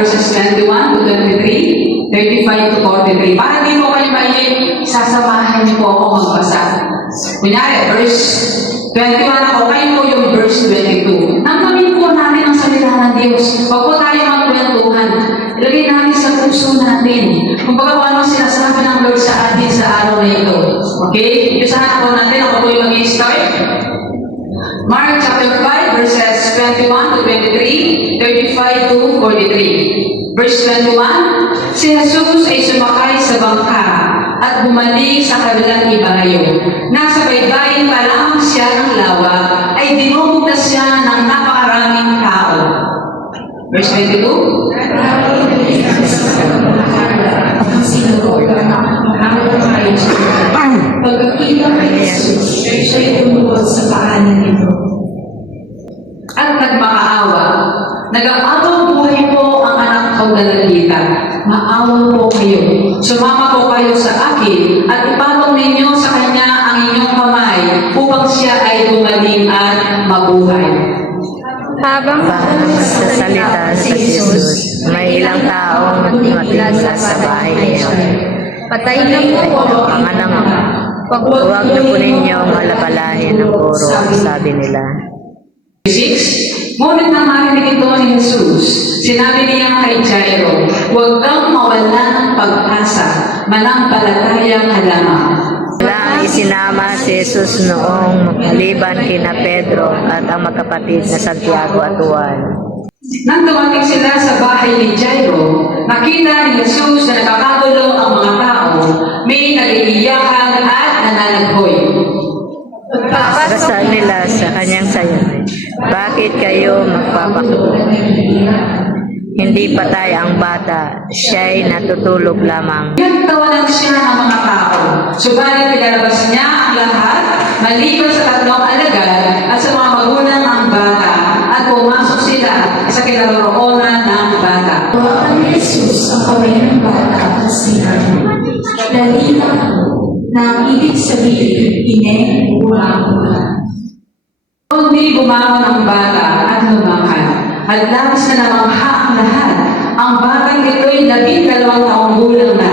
verses 21 to 23, 35 to 43. Para di mo kayo mahilig, sasamahan niyo po ako magbasa. Kunyari, verse 21 ako, kayo po yung verse 22. Nanggamin po natin ang salita ng Diyos. Huwag po tayo magkwentuhan. Ilagay natin sa puso natin. Kung baga kung ano sinasabi ng Lord sa atin sa araw na ito. Okay? Isahan po natin, ako po yung mag-i-start. Mark chapter 5, verses 21 to 23, 35 to 43. Verse 21, si Jesus ay sumakay sa bangka at bumalik sa kabilang ibayo. Nasa baybayin pa lamang siya ng lawa, ay dinumog na siya ng napakaraming tao. Verse 22, pagkakita kay Jesus, siya'y tumuwag sa paanan nito. at nagmakaawa. Nag-aabang buhay po ang anak kong dalagita. Maawa po kayo. Sumama po kayo sa akin at ipatong ninyo sa kanya ang inyong kamay upang siya ay gumaling at mabuhay. Habang nagsasalita si Jesus, may ilang taong nagtimatila sa bahay niya. patay na po Ang anak, huwag niyo po ninyong alabalahin ang puro, sabi nila. 6. Ngunit nang marinig ito ni Jesus, sinabi niya kay Jairo, huwag kang mawala ng pag-asa, manampalataya ka lamang. Wala isinama si Jesus noong maliban kina Pedro at ang magkapatid na Santiago at Juan. Nang dumating sila sa bahay ni Jairo, nakita ni Jesus na nakakagulo ang mga tao, may nag-iiyakan at nananaghoy. Basta nila sa kanyang sayaw, bakit kayo magpapakulo? Hindi patay ang bata, siya'y natutulog lamang. Nagtawanan siya ng mga tao, subalit pinalabas niya ang lahat, maliban sa tatlong alagad at sa mga magulang ang bata, at pumasok sila sa kinaroroonan ng bata. Tawagan ni Jesus ang kamay ng bata at sinabi, "Dali ako," na ang ibig sabihin, bumangon. Hindi bumangon ang bata at lumakad, at labis na namangha ang lahat. Ang batang ito'y 12 taong gulang na.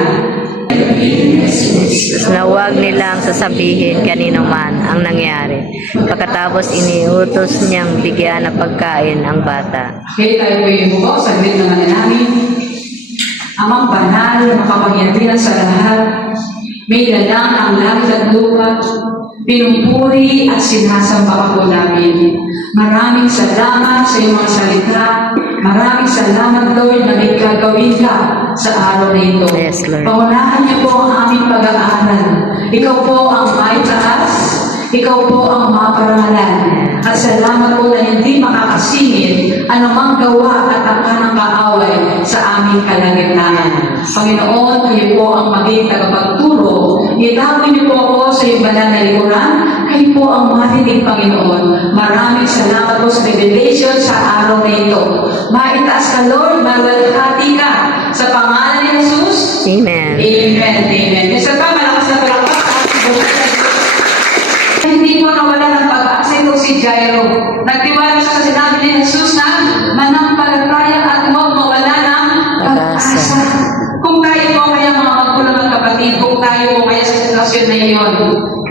Na huwag nilang sasabihin kanino man ang nangyari. Pagkatapos iniutos niyang bigyan ng pagkain ang bata. Kaya tayo po yung bukaw, saglit naman na namin. Amang banal, makapangyarihan sa lahat, may lalang ang langit at lupa, pinumpuri at sinasamba ako namin. Maraming salamat sa iyong mga salita. Maraming salamat, Lord, na may gagawin ka sa araw na ito. Yes, Lord. Paunahan niyo po ang aming pag-aaral. Ikaw po ang may taas. Ikaw po ang maparangalan. At salamat po na hindi makakasingit anumang gawa at angkan ng kaaway sa aming kalagitnaan. Panginoon, kayo po ang maging tagapagturo. Itawin niyo po ako sa iyong banal na likuran. Kayo po ang marinig, Panginoon. Maraming salamat po sa revelation sa araw na ito. Maitaas ka, Lord. Maluwalhati ka. Sa pangalan ni Jesus. Amen. Amen. Amen. Isa pa, malakas na palakpak. Hindi mo nawala ng pag-asa ito si Jairo. Nagtiwala siya sa sinabi ni Jesus na manampalataya at huwag mawala ng pag-asa. Kung tayo po kaya mga magulang at kapatid, kung tayo po kaya sa sitwasyon na iyon,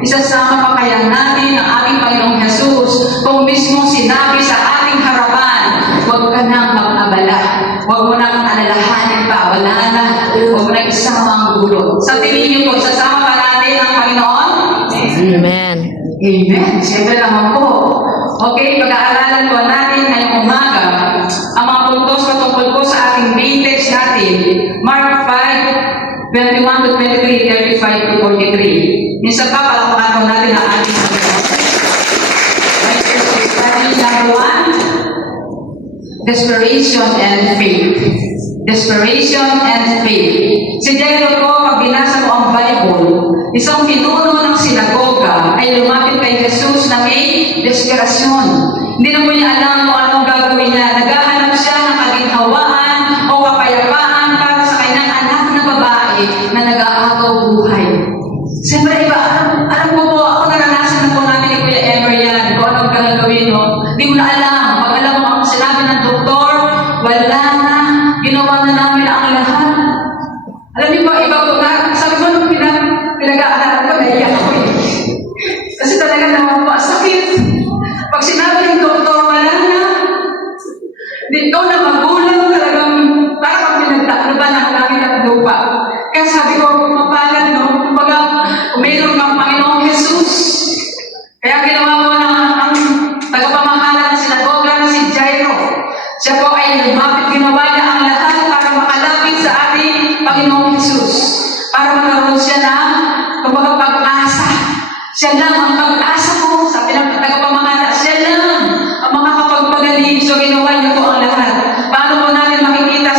isasama pa kaya natin ang ating Panginoong Jesus kung mismo sinabi sa ating harapan, huwag ka nang mag-abala. Huwag mo nang alalahanin pa. Wala na. Huwag mo nang isama ang gulo. Sa tingin niyo po, sasama pa natin ang Panginoon? Amen. Amen. Siyempre naman po. Okay, pag-aaralan po natin ngayong umaga ang mga puntos patungkol po sa ating main text natin. Mark 5, 21 to 23, 35 to 43. Minsan pa, palakpakan po natin ang ating study number 1, desperation and faith. Desperation and faith. Si Jairo po, pag binasa mo ang Bible, isang pinuno ng sinagoga ay lumapit kay Jesus na may desperasyon. Hindi na po niya alam kung anong gagawin niya. Naghahanap siya ng kaginhawaan o kapayapaan para sa kanyang anak na babae na nag-aagaw buhay. Siyempre, iba, alam mo po, ako naranasan na po natin ni Kuya Ever yan, kung anong gagawin mo. Hindi mo na alam. Pag alam mo ang sinabi ng doktor, wala na, ginawa talaga nawawa, sakit. Pag sinabi ng doktor, wala na. Ikaw na magulang talagang parang pinagtakluban ng langit at lupa. Kaya sabi ko, mapalad, no? Kumbaga, uminom ng Panginoong Jesus. Kaya ginawa mo ang tagapamahala ng sinagoga na si Jairo. Siya po ay lumapit, ginawa niya ang lahat para makalapit sa ating Panginoong Jesus. Para magkaroon siya ng kumbaga pag-asa. Siya lang ang pag-asa ko. Sabi ng tagapamahala, siya lang ang makakapagpagaling. So ginawa niya po ang lahat. Paano po natin makikita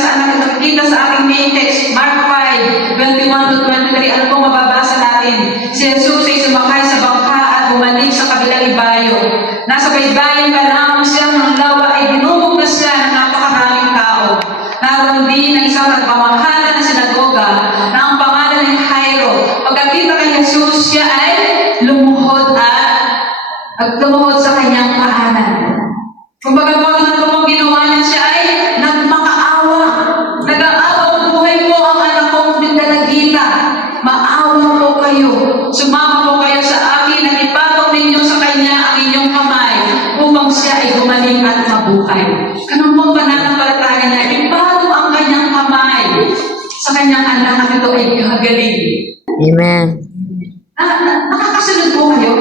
sa ating main text, Mark 5, 21-23, ano pong mababasa natin? Si Jesus ay sumakay sa bangka at bumalik sa kabilang ibayo. Nasa baybayin pa lang siya ng lawa ay dinubog na siya ng napakaraming tao. Naroon din ang isang nagpamahala ng sinagoga na ang pangalan ay Jairo. Pagkakita kay Jesus, siya ay lumuhod sa kanyang kahanan. Kumbaga po, ano po ginawa niya, siya ay nagmakaawa. Nag-aawa, buhay po ang anak kong nagdalagita. Maawa po kayo. Sumama po kayo sa akin at ipataw ninyo sa kanya ang inyong kamay upang siya ay gumaling at mabuhay. Ganun po pananampalataya niya, ipataw ang kanyang kamay sa kanyang anak at ito ay gagaling. Amen. Nakakasunod po kayo?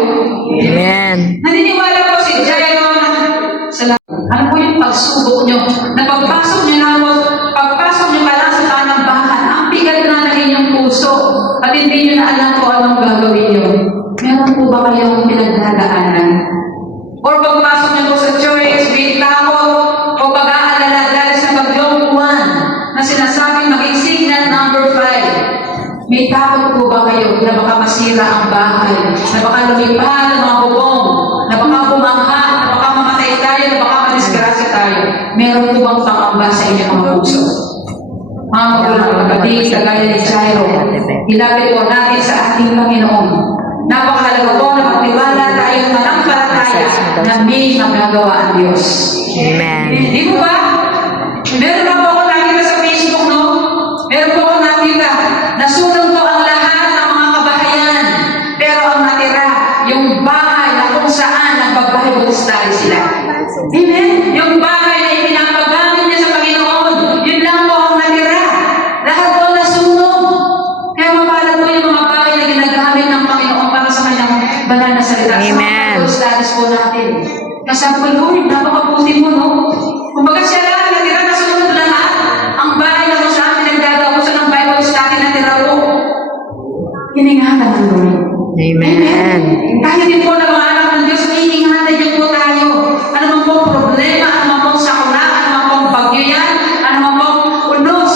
Amen. Naniniwala po si Jairo na ano po yung pagsubok nyo? Pagpasok nyo pa lang sa panambahan, ang bigat na ng inyong puso at hindi nyo na alam kung anong gagawin nyo. Meron po ba kayong pinagdadaanan? Or pagpasok nyo po sa church, may takot o pag-aalala dahil sa bagyong Juan na sinasabing maging signal number 5. May takot po ba kayo na baka masira ang bahay, na baka lumipad ang mga bubong, na baka bumangha, na baka mamatay tayo, na baka madisgrasya tayo? Meron po bang pangamba sa inyong mga puso? Mga magulang kapatid, kagaya ni Jairo, ilapit po natin sa ating Panginoon. Napakahalaga po na magtiwala tayo manampalataya na may magagawa ang Diyos. Amen. Di mo ba? Meron ba po ako nakita sa Facebook, no? Meron po ako nakita. Nasunog po ang lahat ng mga kabahayan. Pero ang natira, yung bahay na kung saan nagbabible study sila. Amen? Yung bahay na ipinapagamit niya sa Panginoon, yun lang po ang natira. Lahat po nasunog. Kaya mapalad po yung mga bahay na ginagamit ng Panginoon para sa kanyang banal na salita. Amen. Sa mga Bible studies po natin. Kasi po, Lord, napakabuti mo, no? Kumbaga siya lang, natira, nasunod lahat. Ang bahay na kung saan pinagdadawasan ng Bible study na tira po. Iningatan ng Lord. Amen. Tayo din po na mga anak ng Diyos, iingatan niyo po tayo. Ano man pong problema, ano man pong sakuna, ano man pong bagyo yan, ano man pong unos,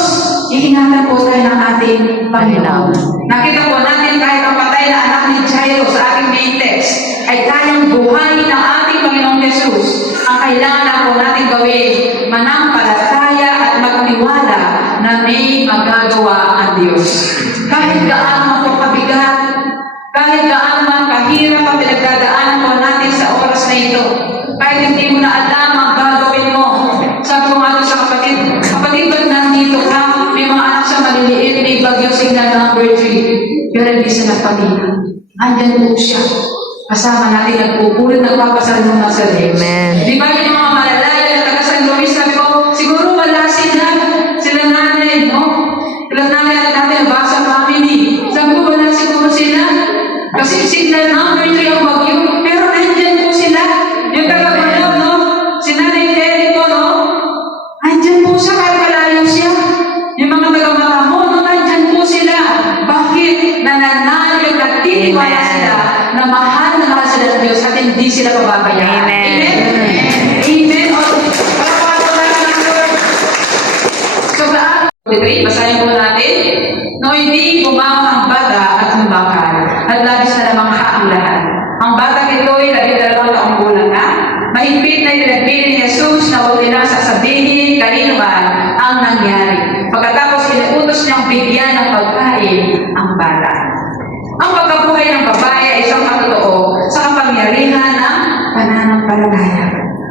iingatan po tayo ng ating Panginoon. Nakita po natin kahit ang patay na anak ni Jairo sa ating main text, ay kayang buhayin ng ating Panginoong Jesus. Ang kailangan na po natin gawin, manampalataya at magtiwala na may magagawa ang Diyos. Kahit gaano po kabigat, kahit gaano man kahirap ang pinagdadaanan po natin sa oras na ito, kahit hindi mo na alam ang gagawin mo. Sabi ko nga doon sa kapatid, ba't nandito ka? May mga anak siya maliliit, may bagyo signal number 3. Pero hindi siya nagpatingin. Andyan po siya. Kasama natin nagpupulit, nagpapasal ng sa Diyos. Amen. Di ba yung mga malalayo na taga San Luis, sabi ko, siguro wala sila nanay, no? Sila nanay at natin, basa family. Sabi ko, wala siguro sila. Kasi signal number 3 ang bagyo. Pero nandyan po sila. Yung taga-Manao, no? Si Nanay Terry po, no? Andyan po siya kahit malayo siya. Yung mga taga-Matamo, no? Nandyan po sila. Bakit? Nananalig at titiwala sila na mahal sila ng Diyos at hindi sila pababayaan. Amen. Amen. Amen. So, basahin po natin. No, hindi bumangon ang bata at lumakad at labis na namangha ang lahat. Ang bata ito ay 12 taong gulang na. Mahigpit na pinagpili ni Jesus na huwag nila sasabihin kanino man ang nangyari. Pagkatapos inuutos niyang bigyan ng pagkain ang bata. Ang pagkabuhay ng babae ay isang katotoo sa kapangyarihan ng pananampalataya.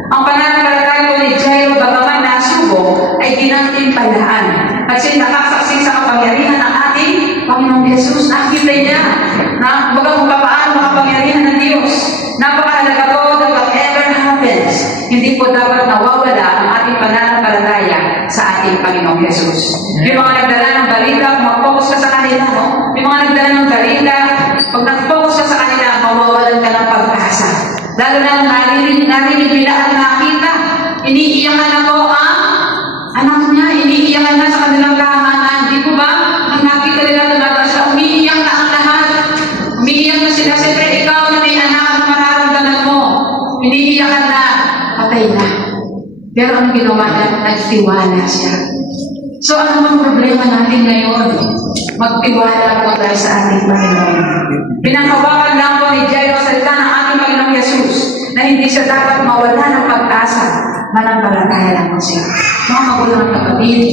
Ang pananampalataya po ni Jairo, bagaman nasubok, ay ginantimpalaan. At siya nakasaksi sa kapangyarihan ng ating Panginoong Jesus. Nakita niya na kung paano makapangyarihan ng Diyos. Napakahalaga po na whatever happens, hindi po dapat nawawala ang ating pananampalataya sa ating Panginoong Jesus. Yung mga nagdala ng balita, mag-focus ka sa kanila, no? Yung mga nagdala ng balita, pag nag-focus ka sa kanila, mawawalan ka ng pag-asa. Lalo na narinig nila at nakita, iniiyakan ako ang anak niya, iniiyakan na sa kanilang tahanan. Di po ba? Nang nakita nila lumabas siya, umiiyak na ang lahat. Umiiyak na sila. Siyempre, ikaw na may anak, ang mararamdaman mo. Iniiyakan na, patay na. Pero ang ginawa niya, nagtiwala siya. So, ano bang problema natin ngayon? Magtiwala po tayo sa ating Panginoon. Pinanghawakan lang po ni Jairo sa salita ng ating Panginoong Jesus na hindi siya dapat mawala ng pag-asa, manampalataya lang po siya. Mga magulang at kapatid,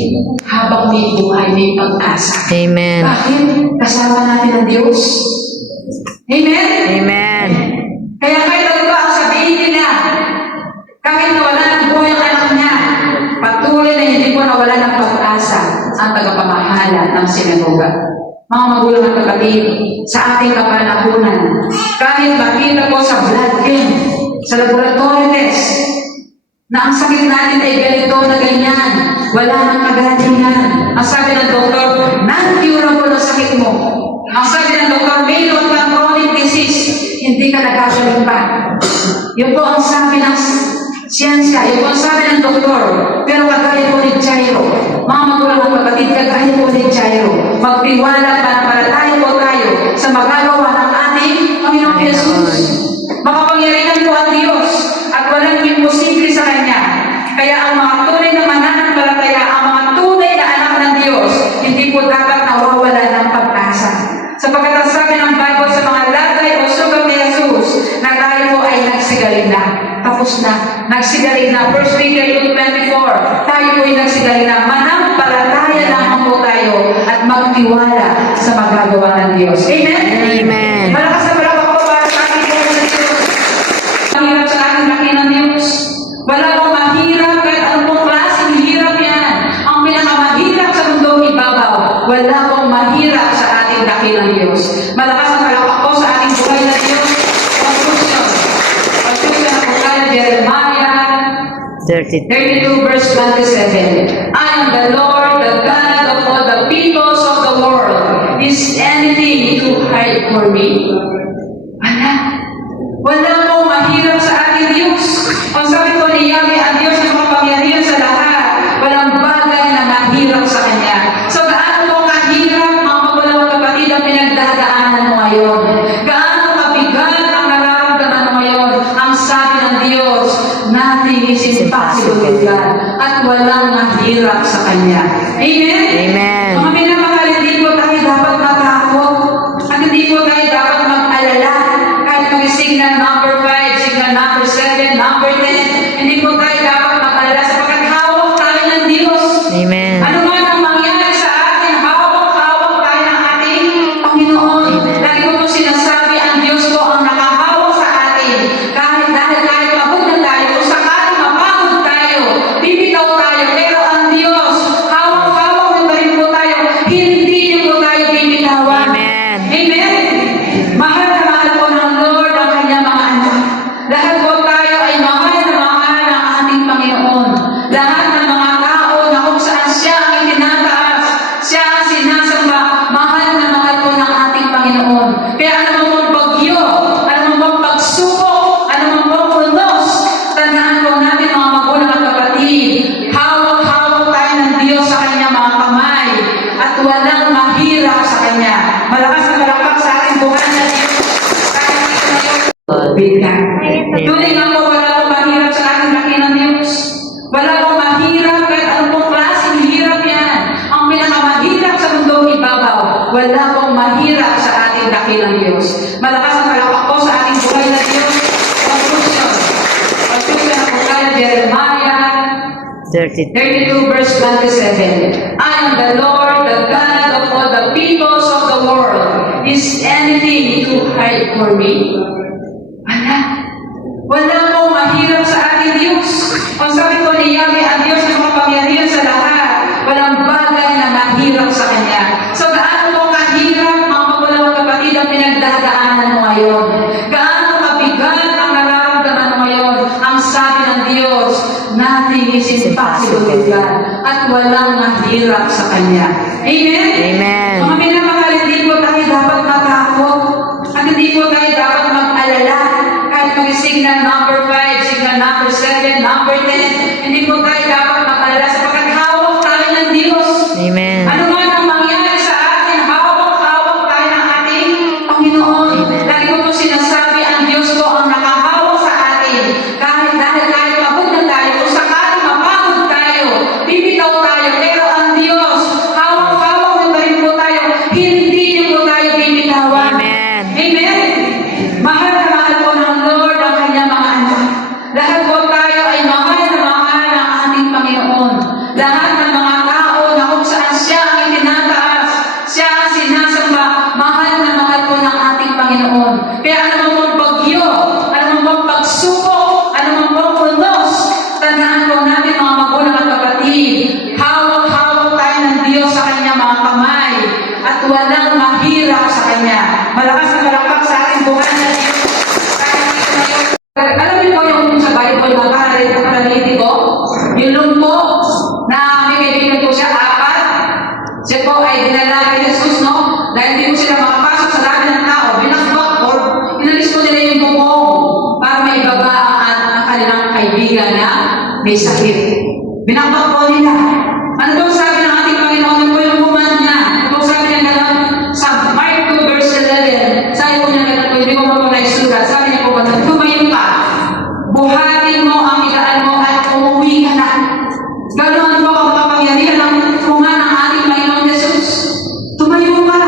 habang may buhay, may pag-asa. Amen. Bakit? Kasama natin ang Diyos. Amen? Amen. Kaya kahit ano ba ang sabihin nila, kahit nawala ng buhay ang anak niya, patuloy na hindi po nawala ng pag-asa ang tagapamahala ng sinagoga. Mga magulang at kapatid, sa ating kapanahunan, kahit makita po sa blood game, sa laboratory test, na ang sakit natin ay ganito na ganyan, wala nang kagalingan. Ang sabi ng doktor, non-curable ang sakit mo. Ang sabi ng doktor, mayroon kang chronic disease, hindi ka nagkagaling pa. Yun po ang sabi ng siyensya, yun po ang sabi ng doktor. Pero kagaya po ni Jairo, mga magulang at kapatid, kagaya po ni Jairo, magtiwala para tayo po tayo sa magagawa ng ating Panginoong Jesus. Makapangyarihan po ang Diyos at walang imposible sa Kanya. Kaya ang mga tunay na mananampalataya, ang mga tunay na anak ng Diyos, hindi po dapat nawawala ng pag-asa. Sapagkat ang sabi ng Bible sa mga lagay o sugat ni Jesus, na tayo po ay nagsigaling na. Tapos na, nagsigaling na. 1 Peter 2:24, tayo po ay nagsigaling na. Manampalataya lamang po tayo at magtiwala sa magagawa ng Diyos. Amen? Amen. Malakas na palakpak po para sa ating Diyos ng Diyos. Mahirap sa ating laki ng Diyos. Wala pong mahirap kahit anong pong klaseng hirap yan. Ang pinakamahirap sa mundong ibabaw, wala pong mahirap sa ating laki ng Diyos. Malakas na palakpak po sa ating buhay ng Diyos. Conclusion. Conclusion ang buhay ng Jeremiah 32 verse 27. I am the Lord, the God of all the peoples of the world. Is anything too hard for me? Wala pong mahirap sa ating Diyos. Ang sabi ko ni Yahweh, ang Diyos na makapangyarihan sa lahat, walang bagay na mahirap sa Kanya. So gaano mo kahirap, mga magulang at kapatid, ang pinagdadaanan mo ngayon? Gaano kabigat ang nararamdaman mo ngayon? Ang sabi ng Diyos, nothing is impossible with God. At walang mahirap sa Kanya. Amen? Amen. Mga minamahal, hindi po tayo dapat matakot. At hindi po tayo dapat mag-alala. Kahit mag-signal number 5, signal number 7, number 10, hindi po tayo dapat mag-alala sapagkat hawak tayo ng Diyos. Amen. Ano man ang mangyari sa atin, hawak tayo ng ating Panginoon. Lagi ko po sinasabi, ang Diyos po ang nakahawak sa atin. Kahit dahil pagod na tayo, kung sakaling mapagod tayo, bibitaw tayo, pero ang Diyos, hawak na rin po tayo, hindi niyo po tayo bibitawan. Amen. Amen? Mahal na mahal po ng Lord ang kanyang mga anak. Lahat po tayo ay mahal na mahal ng ating Panginoon. Lahat ng mga tao na kung saan siya ang itinataas, siya ang sinasamba, mahal na mahal po ng ating Panginoon. Kaya ano mong bagyo, ano mong pagsubok, ano mong unos, tandaan po natin mga magulang at kapatid, hawak-hawak tayo ng Diyos sa kanyang mga kamay at walang mahirap sa Kanya. Malakas na palakpak sa ating buhay na Diyos. Bigyan. Tunay nga po, wala pong mahirap sa ating laki ng Diyos. Wala pong mahirap kahit anong pong klaseng hirap yan. Ang pinakamahirap sa mundong ibabaw, wala pong mahirap sa ating laki ng Diyos. Malakas na palakpak po sa ating buhay na Diyos. Conclusion. Conclusion ang buhay ng Jeremiah 32 verse 27. I am the Lord, the God of all the peoples of the world. Is anything too hard for me? Wala pong mahirap sa ating Diyos. Ang sabi ko ni Yahweh, ang Diyos na makapangyarihan sa lahat, walang bagay na mahirap sa Kanya. So gaano mo kahirap, mga magulang at kapatid, ang pinagdadaanan mo ngayon? Gaano kabigat is impossible with God. At walang mahirap sa Kanya. Amen? Amen. Mga minamahal, hindi po tayo dapat matakot. At hindi po tayo dapat mag-alala. Kahit mag-signal number 5, signal number 7, number 10, hindi po tayo dapat mag-alala sapagkat hawak tayo ng Diyos. Amen. Ano man ang mangyari sa atin, hawak-hawak tayo ng ating Panginoon. Lagi ko po sinasabi, ang Diyos ko ang nakahawak sa atin. Kahit pagod na tayo, kung sakaling mapagod tayo, bibitaw tayo, pero ang Diyos, hawak-hawak na pa rin po tayo, hindi niyo po tayo bibitawan. Amen. Amen? Mahal na mahal po ng Lord ang kanyang mga anak. Lahat po tayo ay mahal na mahal ng ating Panginoon. Lahat ng mga tao na kung saan siya ang itinataas, siya ang sinasamba, mahal na mahal po ng ating Panginoon. Kaya ano pong bagyo, ano pong pagsubok, ano pong puntos, tandaan po natin mga magulang at kapatid, hawak-hawak tayo ng Diyos sa kanyang mga kamay at walang mahirap sa kanya. Malakas na palakpak sa ating buhay na Diyos. Alam niyo po yung sa Bible na paralitiko, yung lumpo na may kaibigan po siya, 4. Siya po ay dinala kay Jesus, no? Dahil hindi po sila makapasok sa dami ng tao, binakbak po, inalis po nila yung bubong para may ibaga ang kanilang kaibigan na may sakit. Binakbak po nila. Ano po sabi ng ating Panginoon? Ano po yung command niya? Ano po sabi niya gano'n? Sa Mark 2 verse 11, sabi po niya gano'n po, hindi ko po naisulat. Sabi niya po gano'n, tumayo ka, buhatin mo ang ilaan mo at umuwi ka na. Ganoon po ang kapangyarihan ng tunga ng ating Panginoon Jesus. Tumayo ka,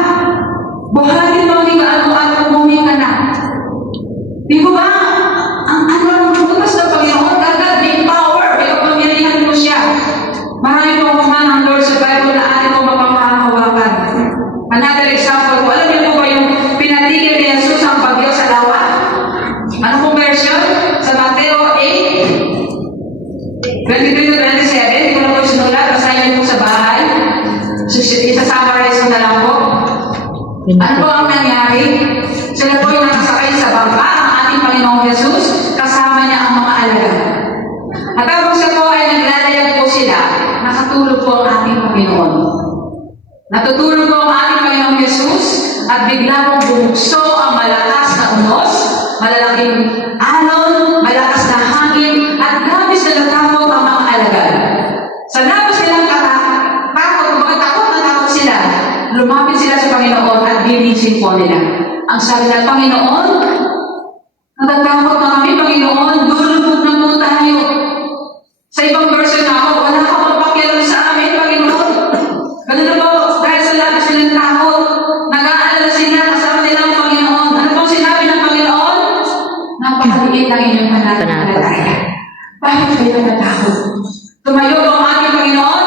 buhatin mo ang ilaan mo at umuwi ka na. Di ba ba? Ang bukas ng Panginoon, agad may power, may kapangyarihan po siya. Marami po mga ng Lord sa Bible na ating po mapanghahawakan. Another example po, alam niyo po ba yung pinatigil ni Jesus ang bagyo sa lawa? Ano pong version? Sa Mateo 8, 23 to 27, hindi ko na po sinulat, basahin niyo po sa bahay. Isa-summarize ko na lang po. Ano po ang nangyari? Sila po yung nakasakay sa bangka, ang ating Panginoong Jesus, kasama niya ang mga alagad. At habang siya po ay naglalayag po sila, nakatulog po ang ating Panginoon. Natutulog po ang ating Panginoong Jesus, at bigla pong bumukso ang malakas na unos, malalaking alon, malakas na hangin, at labis na natakot ang mga alagad. Sa labis nilang takot na takot sila, lumapit sila sa Panginoon at ginising po nila. Ang sabi ng Panginoon, natatakot na kami, Panginoon, lulubog na po tayo. Sa ibang version na ako, wala ka pang pakialam sa amin, Panginoon. Ganun na po, dahil sa labis nilang takot, nag-aalala sila kasama nila ang Panginoon. Ano pong sinabi ng Panginoon? Napakaliit ang inyong pananampalataya. Bakit kayo natakot? Tumayo po ang ating Panginoon.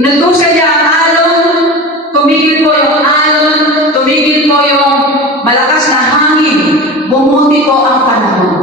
Inutusan niya ang alon. Tumigil po yung alon. Tumigil po yung malakas na hangin. Bumuti po ang panahon.